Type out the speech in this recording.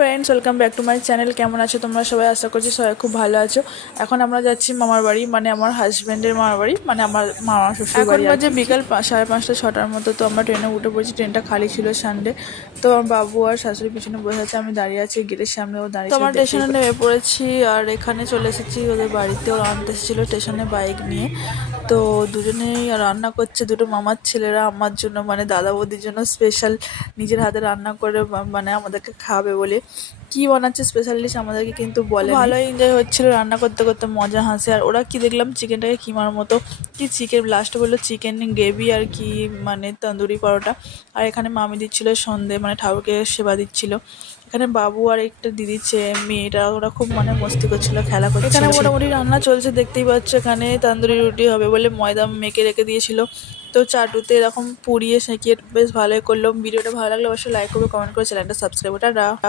Friends, welcome back to my channel. কেমন আছো তোমরা সবাই? আশা করছি সবাই খুব ভালো আছো। এখন আমরা যাচ্ছি মামার বাড়ি, মানে আমার হাজব্যান্ডের মামার বাড়ি, মানে আমার মামা শ্বশুর বাড়ি। এখন বাজে বিকাল 5:30 6টার মতো। তো আমরা ট্রেনে উঠে পড়েছি। ট্রেনটা খালি ছিল সানডে। তো আমার বাবু আর শাশুড়ি পিছনে বসে আছে, আমি দাঁড়িয়ে আছি গেটের সামনে, ও দাঁড়িয়ে। তো আমার স্টেশনে নেমে পড়েছি আর এখানে চলে এসেছি ওদের বাড়িতে। ওরা আনতে এসেছিলো স্টেশনে বাইক নিয়ে। তো দুজনেই রান্না করছে, দুটো মামার ছেলেরা আমার জন্য, মানে দাদা বৌদির জন্য স্পেশাল নিজের হাতে রান্না করে মানে আমাদেরকে খাওয়াবে বলে। কি বানাচ্ছে স্পেশাল ডিশ আমাদেরকে কিন্তু বলে। ভালোই এনজয় হচ্ছিল রান্না করতে করতে, মজা হাসি। আর ওরা কি দেখলাম চিকেনটাকে কিমার মতো কি চিকেন লাস্টে বললো চিকেন গ্রেভি আর কি, মানে তন্দুরি পরোটা। আর এখানে মামি দিচ্ছিল সন্ধে, মানে ঠাকুরকে সেবা দিচ্ছিল। এখানে বাবু আর একটা দিদি মেয়েটা, ওরা খুব মানে মস্তি করছিল, খেলা করছিল। এখানে মোটামুটি রান্না চলছে, দেখতেই পাচ্ছ। এখানে তন্দুরি রুটি হবে বলে ময়দা মেখে রেখে দিয়েছিল। তো চাটুতে এরকম পুড়িয়ে সেঁকিয়ে বেশ ভালোই করলো। ভিডিওটা ভালো লাগলে অবশ্যই লাইক করবে, কমেন্ট করে চ্যানেলটা সাবস্ক্রাইব। টাটা।